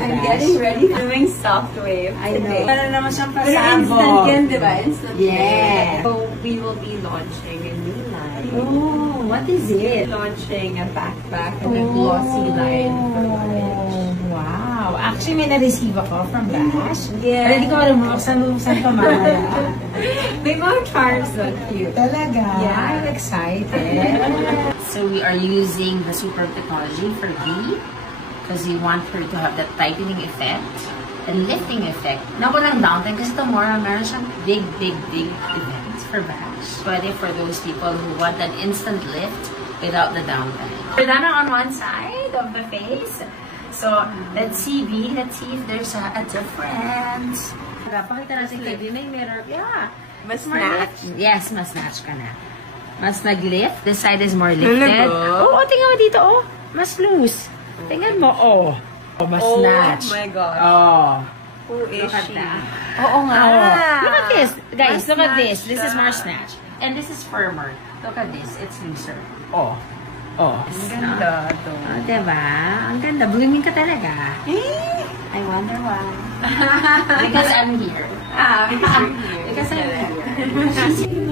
I'm getting ready doing soft wave today. Para naman siyang Pero pasabog. instant yan, di ba? Instant Yeah. So, we will be launching a new line. Oh, what is it? Launching a backpack and a glossy line for Bash. Wow. Actually, may na-receive ako from Bash. Yeah. Pero hindi ko alam mo saan pa mamala. May mga charms so cute. Talaga? Yeah. I'm excited. So we are using the Superb technology for V because we want her to have that tightening effect and lifting effect. Na walang downtime kasi tomorrow meron siyang big events for Bash. Pwede for those people who want an instant lift without the downtime. We're done on one side of the face. So, let's see V. Let's see if there's a difference. Pakita natin kay V. May mirror. Yeah. Mas snatch. Yes, mas snatch ka na. Mas nag-lift. This side is more lifted. Oo, tingnan mo dito, oh. Mas loose. Tingnan mo, oh. Oh, mas snatch. Oh my gosh. Oh. Who is she? Oo nga. Ah. Look at this. Guys, Mas look at this. snatch This is siya. more snatch. And this is firmer. Look at this. It's looser. Oh. Oh. Ang ganda to. Oh, diba? Ang ganda. Blooming ka talaga. I wonder why. Because I'm here. Because you're here. Because I'm here.